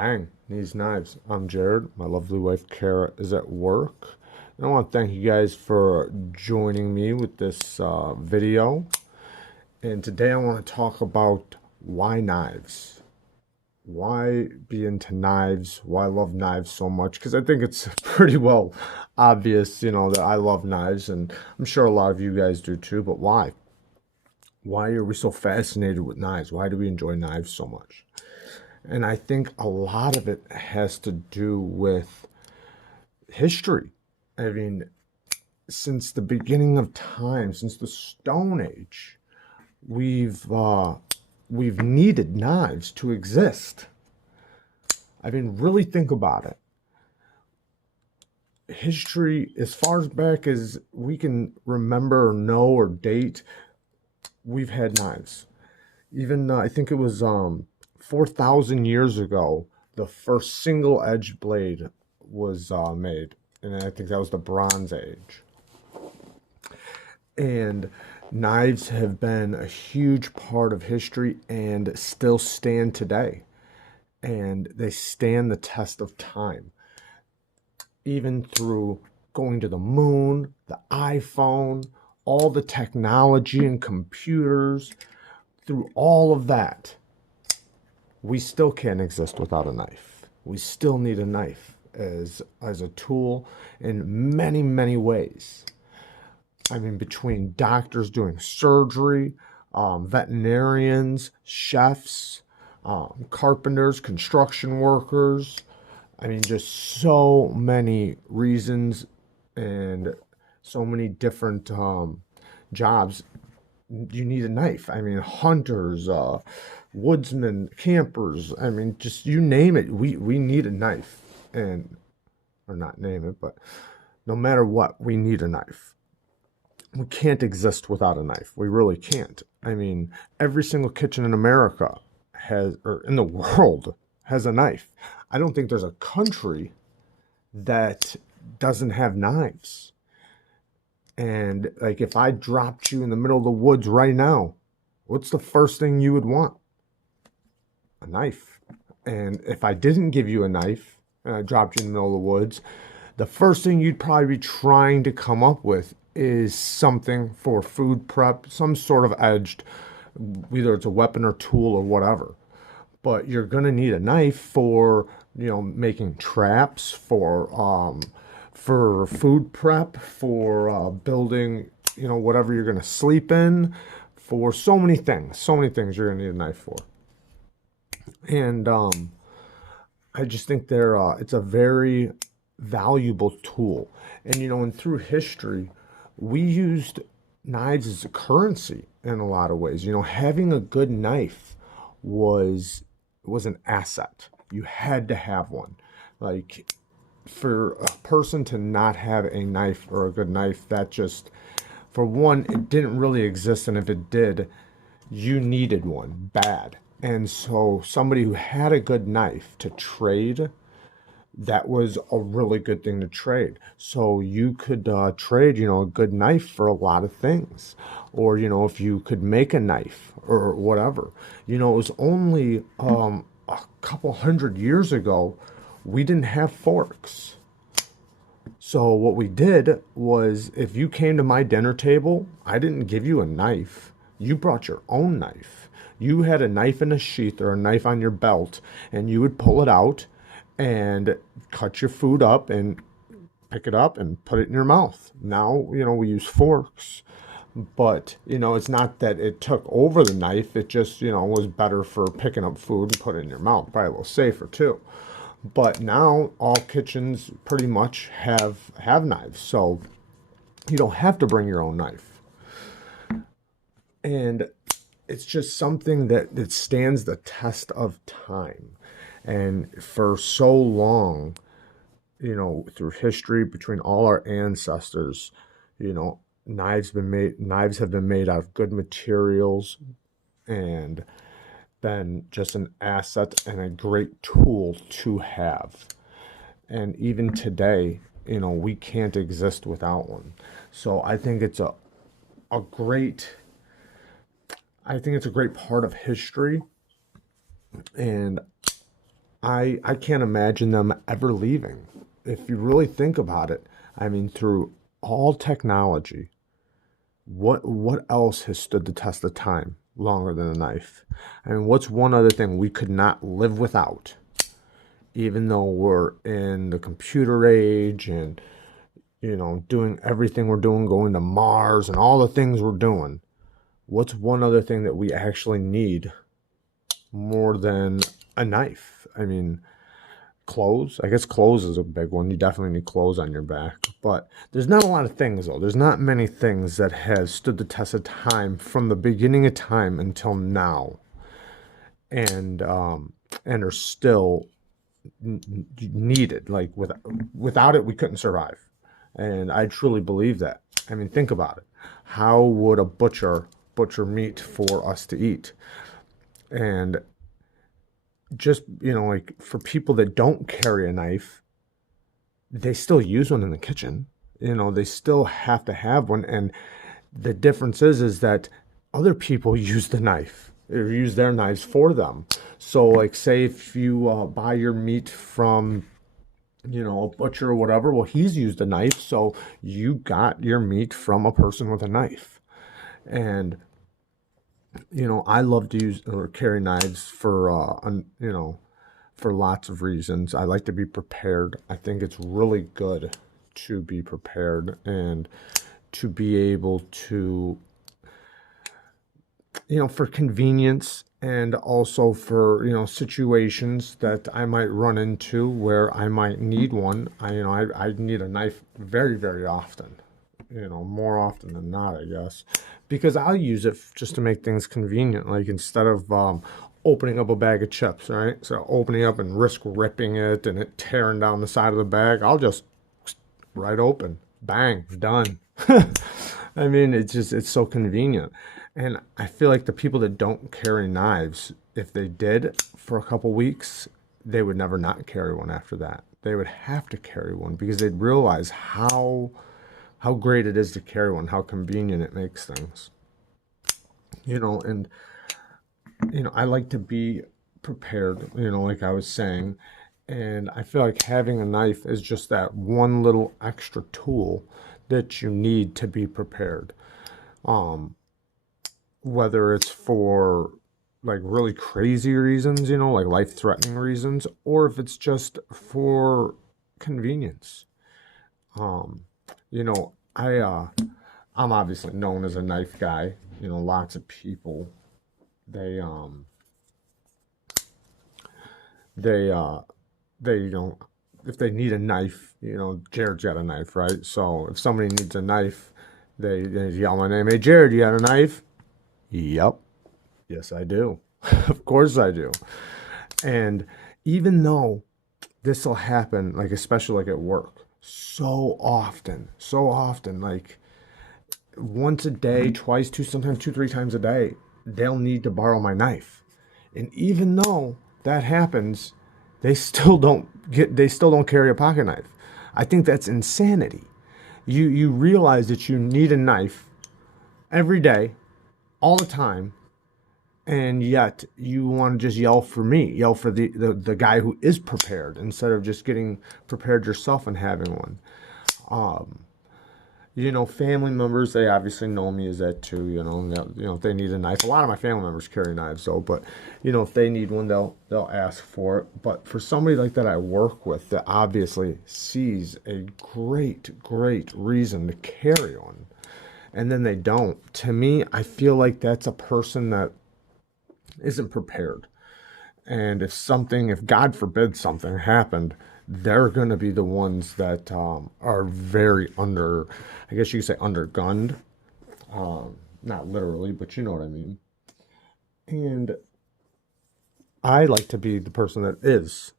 Bang, these knives. I'm Jared. My lovely wife Kara is at work. And I want to thank you guys for joining me with this video. And today I want to talk about why knives. Why be into knives? Why love knives so much? Because I think it's pretty well obvious, that I love knives, and I'm sure a lot of you guys do too. But why? Why are we so fascinated with knives? Why do we enjoy knives so much? And I think a lot of it has to do with history. I mean, since the beginning of time, since the Stone Age, we've uh, we've needed knives to exist. I mean, really think about it. History, as far back as we can remember or know or date, we've had knives. Even I think it was 4,000 years ago, the first single-edged blade was made, and I think that was the Bronze Age. And knives have been a huge part of history and still stand today. And they stand the test of time, even through going to the moon, the iPhone, all the technology and computers. Through all of that, we still can't exist without a knife. We still need a knife as a tool in many, many ways. I mean, between doctors doing surgery, veterinarians, chefs, carpenters, construction workers. I mean, just so many reasons and so many different jobs. You need a knife. I mean, hunters, woodsmen, campers. I mean, just you name it. We need a knife, and or not name it, but no matter what, we need a knife. We can't exist without a knife. We really can't. I mean, every single kitchen in America has, or in the world, has a knife. I don't think there's a country that doesn't have knives. And like, if I dropped you in the middle of the woods right now, what's the first thing you would want? A knife. And if I didn't give you a knife and I dropped you in the middle of the woods, the first thing you'd probably be trying to come up with is something for food prep, some sort of edged, either it's a weapon or tool or whatever. But you're gonna need a knife for, making traps, for food prep, for building, whatever you're gonna sleep in, for so many things you're gonna need a knife for. And I just think it's a very valuable tool. And and through history, we used knives as a currency in a lot of ways. Having a good knife was an asset. You had to have one. Like, for a person to not have a knife or a good knife, that just, for one, it didn't really exist, and if it did, you needed one bad. And so somebody who had a good knife to trade, that was a really good thing to trade. So you could trade, a good knife for a lot of things. Or, if you could make a knife or whatever. It was only a couple hundred years ago, we didn't have forks. So what we did was, if you came to my dinner table, I didn't give you a knife. You brought your own knife. You had a knife in a sheath or a knife on your belt, and you would pull it out and cut your food up and pick it up and put it in your mouth. Now, we use forks, but, it's not that it took over the knife. It just, was better for picking up food and put it in your mouth. Probably a little safer too. But now all kitchens pretty much have knives, so you don't have to bring your own knife. And it's just something that stands the test of time. And for so long, through history, between all our ancestors, knives have been made out of good materials and been just an asset and a great tool to have. And even today, we can't exist without one. So a great I think it's a great part of history. And I can't imagine them ever leaving. If you really think about it, I mean, through all technology, what else has stood the test of time longer than a knife? I mean, what's one other thing we could not live without, even though we're in the computer age and, doing everything we're doing, going to Mars and all the things we're doing? What's one other thing that we actually need more than a knife? I mean, clothes. I guess clothes is a big one. You definitely need clothes on your back. But there's not a lot of things, though. There's not many things that have stood the test of time from the beginning of time until now, and and are still needed. Like without it, we couldn't survive. And I truly believe that. I mean, think about it. How would a butcher meat for us to eat? And just, like for people that don't carry a knife, they still use one in the kitchen. They still have to have one. And the difference is that other people use the knife or use their knives for them. So, like, say if you buy your meat from, a butcher or whatever, well, he's used a knife. So you got your meat from a person with a knife. And, I love to use or carry knives for, for lots of reasons. I like to be prepared. I think it's really good to be prepared and to be able to, for convenience and also for, situations that I might run into where I might need one. I need a knife very, very often, more often than not, I guess, because I'll use it just to make things convenient. Like instead of opening up a bag of chips, right? So opening up and risk ripping it and it tearing down the side of the bag, I'll just right open, bang, done. I mean, it's so convenient. And I feel like the people that don't carry knives, if they did for a couple weeks, they would never not carry one after that. They would have to carry one because they'd realize how great it is to carry one, how convenient it makes things. And I like to be prepared, like I was saying. And I feel like having a knife is just that one little extra tool that you need to be prepared. Um, whether it's for like really crazy reasons, like life-threatening reasons, or if it's just for convenience. Um, I'm obviously known as a knife guy. Lots of people they they they if they need a knife, Jared's got a knife, right? So if somebody needs a knife, they yell my name. Hey, Jared, you got a knife? Yep. Yes, I do. Of course I do. And even though this will happen, like especially like at work, so often, like once a day, twice, sometimes two, three times a day, they'll need to borrow my knife. And even though that happens, they still don't carry a pocket knife. I think that's insanity. You realize that you need a knife every day, all the time, and yet you want to just yell for the guy who is prepared instead of just getting prepared yourself and having one. Um, family members, they obviously know me as that too. If they need a knife, a lot of my family members carry knives, though. But if they need one, they'll ask for it. But for somebody like that I work with, that obviously sees a great reason to carry one, and then they don't. To me, I feel like that's a person that isn't prepared. And if God forbid something happened, they're going to be the ones that are very I guess you could say undergunned. Not literally, but you know what I mean. And I like to be the person that is,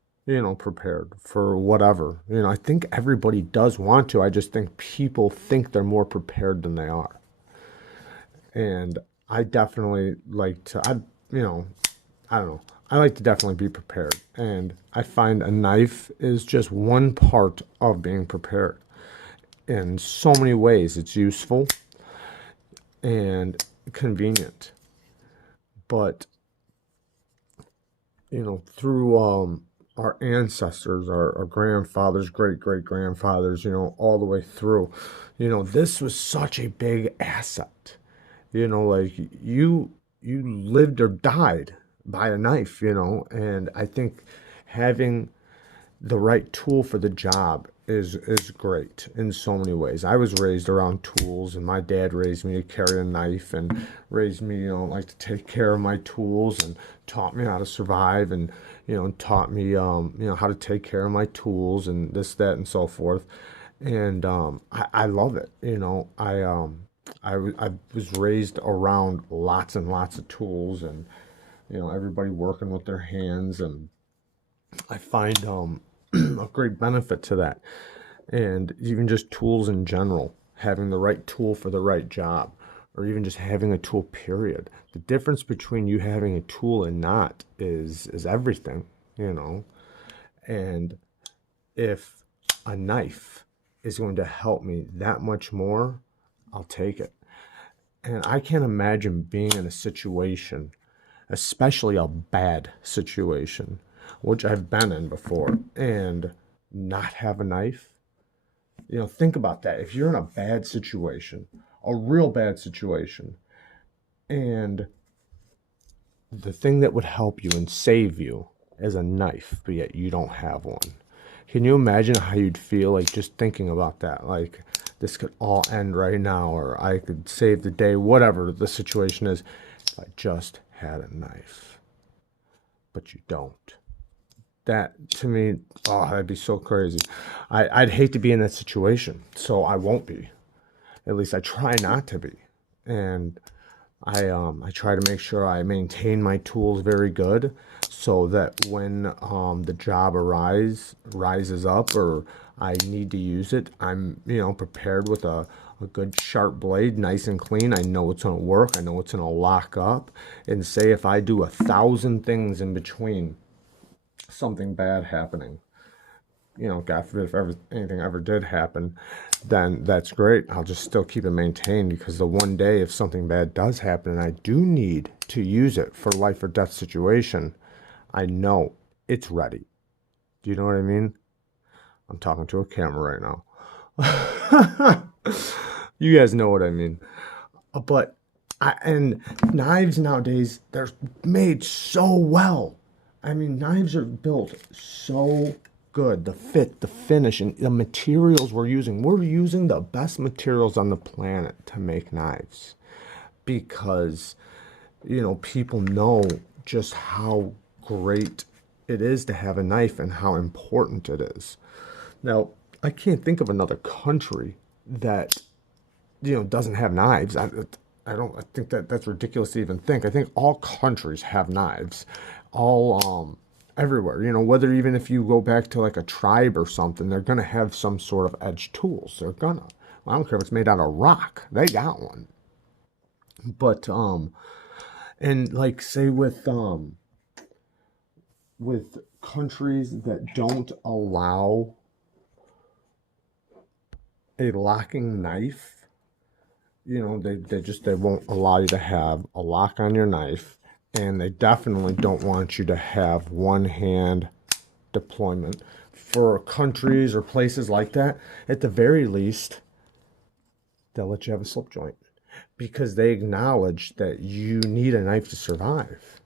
prepared for whatever. I think everybody does want to. I just think people think they're more prepared than they are. And I definitely like to, I don't know. I like to definitely be prepared. And I find a knife is just one part of being prepared. In so many ways, it's useful and convenient. But, through our ancestors, our grandfathers, great-great-grandfathers, all the way through. This was such a big asset. Like you lived or died by a knife, and I think having the right tool for the job is great in so many ways. I was raised around tools, and my dad raised me to carry a knife and raised me, like to take care of my tools and taught me how to survive and taught me how to take care of my tools and this, that, and so forth. And I love it. I was raised around lots and lots of tools and everybody working with their hands, and I find a great benefit to that. And even just tools in general, having the right tool for the right job, or even just having a tool, period. The difference between you having a tool and not is everything, And if a knife is going to help me that much more, I'll take it. And I can't imagine being in a situation, especially a bad situation, which I've been in before, and not have a knife. Think about that. If you're in a bad situation, a real bad situation, and the thing that would help you and save you is a knife, but yet you don't have one. Can you imagine how you'd feel like just thinking about that? Like, this could all end right now, or I could save the day, whatever the situation is, if I just had a knife. But you don't. That, to me, oh, that'd be so crazy. I'd hate to be in that situation, so I won't be. At least I try not to be. And I try to make sure I maintain my tools very good, so that when the job rises up, or I need to use it, I'm prepared with a good sharp blade, nice and clean. I know it's gonna work. I know it's gonna lock up. And say if I do 1,000 things in between something bad happening, God forbid if anything ever did happen, then that's great. I'll just still keep it maintained, because the one day if something bad does happen and I do need to use it for life or death situation, I know it's ready. Do you know what I mean? I'm talking to a camera right now. You guys know what I mean. But and knives nowadays, they're made so well. I mean, knives are built so good. The fit, the finish, and the materials we're using. We're using the best materials on the planet to make knives, because, people know just how great it is to have a knife and how important it is. Now, I can't think of another country that, doesn't have knives. I think that's ridiculous to even think. I think all countries have knives, all everywhere. Whether even if you go back to like a tribe or something, they're gonna have some sort of edged tools. They're gonna. I don't care if it's made out of rock. They got one. But and like say with countries that don't allow a locking knife, they won't allow you to have a lock on your knife, and they definitely don't want you to have one hand deployment. For countries or places like that, at the very least, they'll let you have a slip joint, because they acknowledge that you need a knife to survive.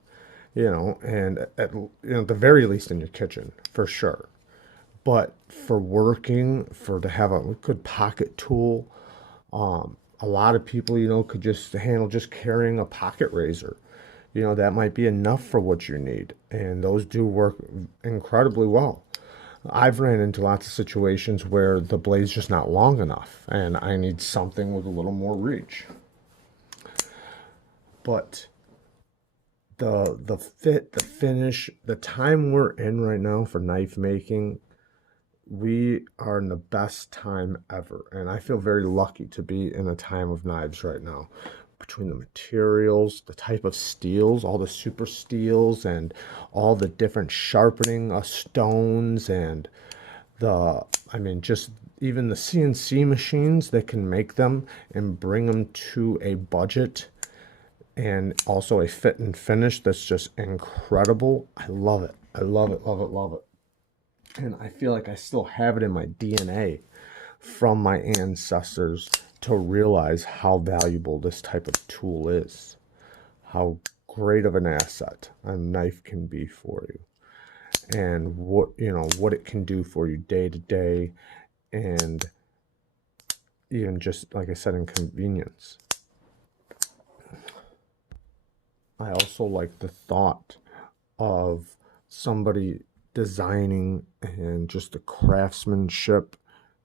And at the very least in your kitchen, for sure. But for working, to have a good pocket tool, a lot of people, could just handle just carrying a pocket razor. That might be enough for what you need. And those do work incredibly well. I've ran into lots of situations where the blade's just not long enough, and I need something with a little more reach. But the fit, the finish, the time we're in right now for knife making, we are in the best time ever, and I feel very lucky to be in a time of knives right now. Between the materials, the type of steels, all the super steels, and all the different sharpening stones, and just even the CNC machines that can make them and bring them to a budget, and also a fit and finish that's just incredible. I love it. I love it, love it, love it. And I feel like I still have it in my DNA from my ancestors to realize how valuable this type of tool is, how great of an asset a knife can be for you, and what it can do for you day to day, and even just like I said, in convenience. I also like the thought of somebody designing and just the craftsmanship.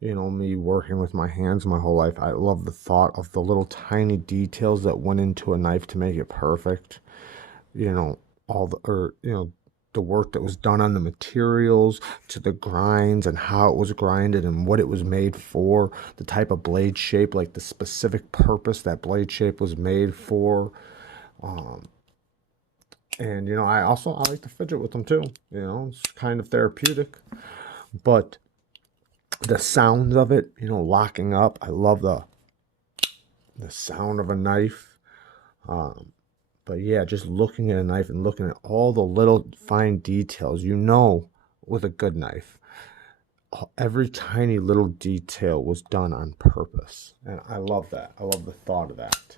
Me working with my hands my whole life. I love the thought of the little tiny details that went into a knife to make it perfect. All the work that was done on the materials, to the grinds and how it was grinded and what it was made for, the type of blade shape, like the specific purpose that blade shape was made for. And I like to fidget with them too. It's kind of therapeutic. But the sound of it, locking up, I love the sound of a knife. But yeah, just looking at a knife and looking at all the little fine details, with a good knife, every tiny little detail was done on purpose. And I love that. I love the thought of that.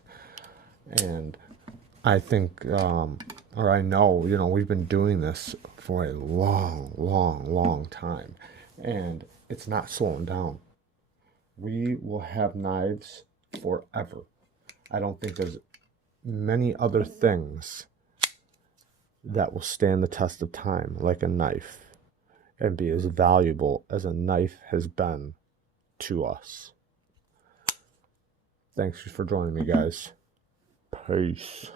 And I think, or I know, we've been doing this for a long, long, long time, and it's not slowing down. We will have knives forever. I don't think there's many other things that will stand the test of time like a knife and be as valuable as a knife has been to us. Thanks for joining me, guys. Peace.